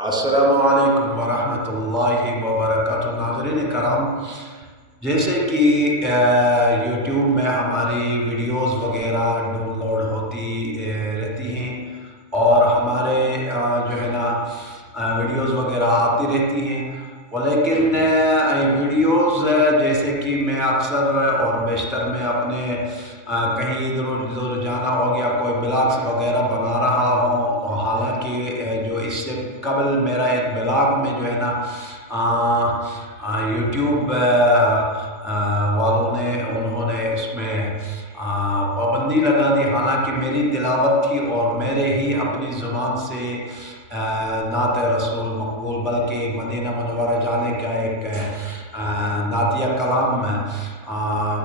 السلام علیکم ورحمۃ اللہ وبرکاتہ۔ ناظرین کرام، جیسے کہ یوٹیوب میں ہماری ویڈیوز وغیرہ ڈاؤن لوڈ ہوتی رہتی ہیں اور ہمارے جو ہے نا ویڈیوز وغیرہ آتی رہتی ہیں، لیکن ویڈیوز جیسے کہ میں اکثر اور بیشتر میں اپنے کہیں ادھر ادھر جانا ہو گیا، کوئی بلاگس وغیرہ بنا رہا ہوں، حالانکہ جو اس سے قبل میرا ایک بلاگ میں جو ہے نا یوٹیوب والوں نے انہوں نے اس میں پابندی لگا دی، حالانکہ میری تلاوت تھی اور میرے ہی اپنی زبان سے نعت رسول مقبول بلکہ مدینہ منورہ جانے کا ایک نعتیہ کلام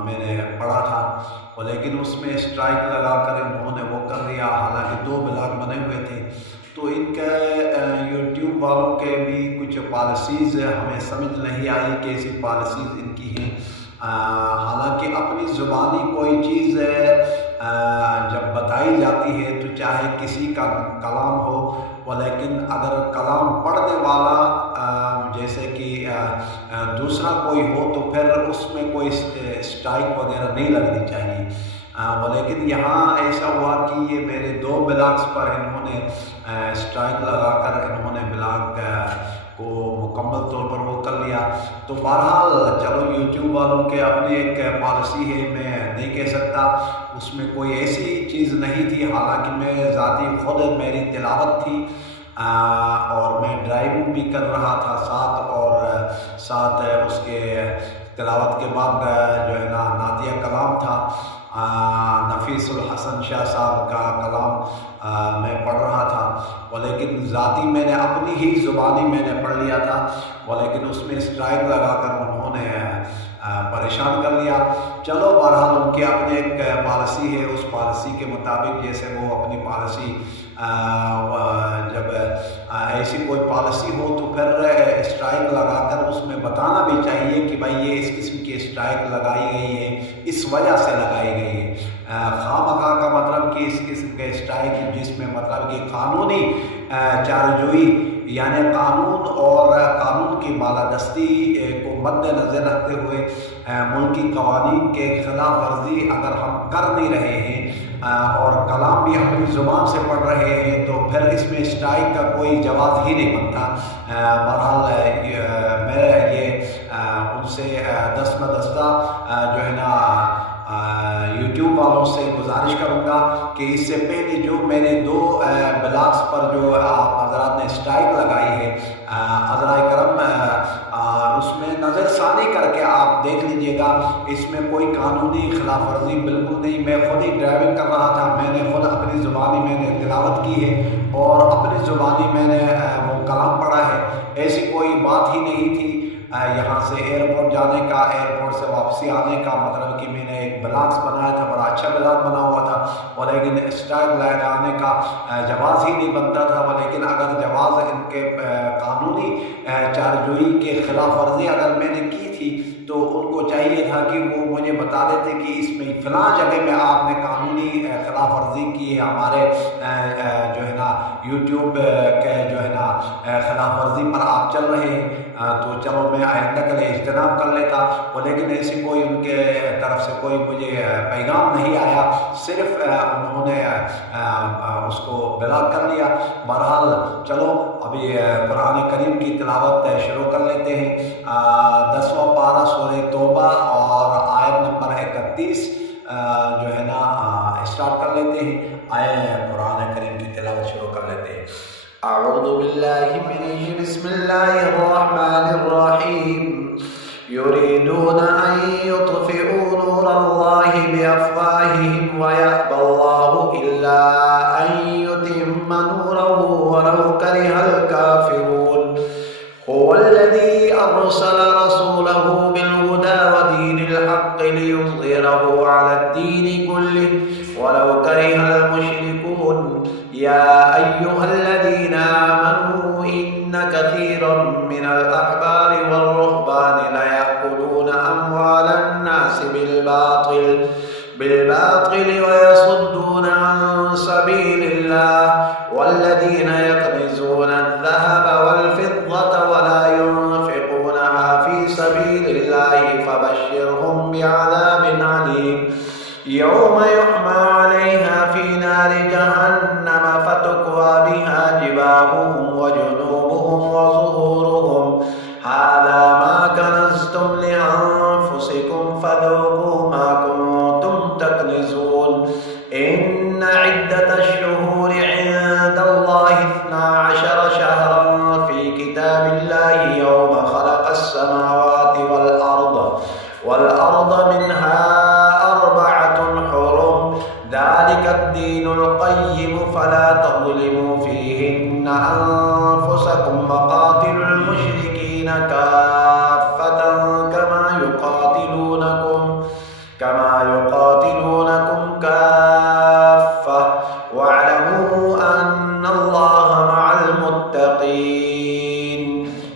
میں نے پڑھا تھا، لیکن اس میں اسٹرائک لگا کر انہوں نے وہ کر دیا، حالانکہ 2 بلاگ بنے ہوئے تھے۔ تو ان کے یوٹیوب والوں کے بھی کچھ پالیسیز ہمیں سمجھ نہیں آئی، کیسی پالیسیز ان کی ہیں۔ حالانکہ اپنی زبانی کوئی چیز جب بتائی جاتی ہے تو چاہے کسی کا کلام ہو، لیکن اگر کلام پڑھنے والا جیسے کہ دوسرا کوئی ہو تو پھر اس میں کوئی اسٹرائک وغیرہ نہیں لگنی چاہیے۔ لیکن یہاں ایسا ہوا کہ یہ میرے 2 بلاگس پر انہوں نے اسٹرائک لگا کر انہوں نے بلاگ کو مکمل طور پر وہ کر لیا۔ تو بہرحال چلو، یوٹیوب والوں کے اپنی ایک پالیسی ہے، میں نہیں کہہ سکتا، اس میں کوئی ایسی چیز نہیں تھی۔ حالانکہ میں ذاتی خود میری تلاوت تھی اور میں ڈرائیونگ بھی کر رہا تھا ساتھ اس کے تلاوت کے بعد جو ہے نا نعتیہ کلام تھا، نفیس الحسن شاہ صاحب کا کلام میں پڑھ رہا تھا، لیکن ذاتی میں نے اپنی ہی زبانی میں نے پڑھ لیا تھا، لیکن اس میں اسٹرائک لگا کر انہوں نے پریشان کر لیا۔ چلو بہرحال ان کی اپنی ایک پالیسی ہے، اس پالیسی کے مطابق جیسے وہ اپنی پالیسی جب ایسی کوئی پالیسی ہو تو پھر اسٹرائک لگا کر اس میں بتانا بھی چاہیے کہ بھائی یہ اس قسم کی اسٹرائک لگائی گئی ہے، اس وجہ سے لگائی گئی ہے۔ خواہ کا مطلب کہ اس قسم کے اسٹرائک جس میں مطلب کہ قانونی چارجوئی، یعنی قانون اور قانون کی بالادستی کو مد نظر رکھتے ہوئے ملکی قوانین کے خلاف ورزی اگر ہم کر نہیں رہے ہیں اور کلام بھی اپنی زبان سے پڑھ رہے ہیں تو پھر اس میں اسٹرائک کا کوئی جواز ہی نہیں بنتا۔ بہرحال میں یہ ان سے دستہ جو ہے نا یوٹیوب والوں سے گزارش کروں گا کہ اس سے پہلے جو میرے 2 بلاگس پر جو آپ حضرات نے اسٹرائک لگائی ہے، حضرات کرم اس میں نظر ثانی کر کے آپ دیکھ لیجئے گا، اس میں کوئی قانونی خلاف ورزی بالکل نہیں۔ میں خود ہی ڈرائیونگ کر رہا تھا، میں نے خود اپنی زبانی میں نے تلاوت کی ہے اور اپنی زبانی میں نے وہ کلام پڑھا ہے، ایسی کوئی بات ہی نہیں تھی۔ یہاں سے ایئرپورٹ جانے کا، ایئرپورٹ سے واپسی آنے کا، مطلب کہ میں نے ایک بلاگس بنایا تھا، بڑا اچھا بلاگ بنا ہوا تھا، لیکن اسٹرائک لگانے کا جواز ہی نہیں بنتا تھا۔ لیکن اگر جواز ان کے قانونی چارجوئی کے خلاف ورزی اگر میں نے کی تھی تو ان کو چاہیے تھا کہ وہ مجھے بتا دیتے کہ اس میں فلاں جگہ میں آپ نے قانونی خلاف ورزی کی ہے، ہمارے جو ہے نا یوٹیوب کے جو ہے نا خلاف ورزی پر آپ چل رہے ہیں، تو چلو میں آئندہ کے لیے اجتناب کر لیتا، لیکن ایسی کوئی ان کے طرف سے کوئی مجھے پیغام نہیں آیا، صرف انہوں نے اس کو بلاک کر لیا۔ بہرحال چلو ابھی قرآن کریم کی تلاوت شروع کر لیتے ہیں۔ 10واں پارہ سورہ توبہ اور آیت نمبر 31 جو ہے نا اسٹارٹ کر لیتے ہیں۔ آئے قرآن کریم کی تلاوت شروع کر لیتے ہیں۔ اعوذ باللہ من بسم اللہ الرحمن الرحیم یریدون ان یطفئوا نور اللہ بافواہہم ویأبی اللہ الا ان یتم نورہ ولو کرہ الکافرون هو الذي أرسل رسوله بالهدى ودين الحق ليظهره على الدين كله ولو كره المشركون يا أيها الذين آمنوا إن كثيرا من الأحبار والرهبان ليأكلون أموال الناس بالباطل ويصدون عن سبيل الله والذين يكنزون الذهب آباؤهم وجنوبهم وظهورهم هذا ما كنزتم لأنفسكم فذوقوا ما كنتم تكنزون إن عدة الشهور عند الله 12 شهرا في كتاب الله يوم خلق السماوات والأرض منها 4 حرم ذلك الدين القيم فلا تظلموا فيهن أنفسكم وقاتلوا المشركين كافة كما يقاتلونكم كافة واعلموا أن الله مع المتقين.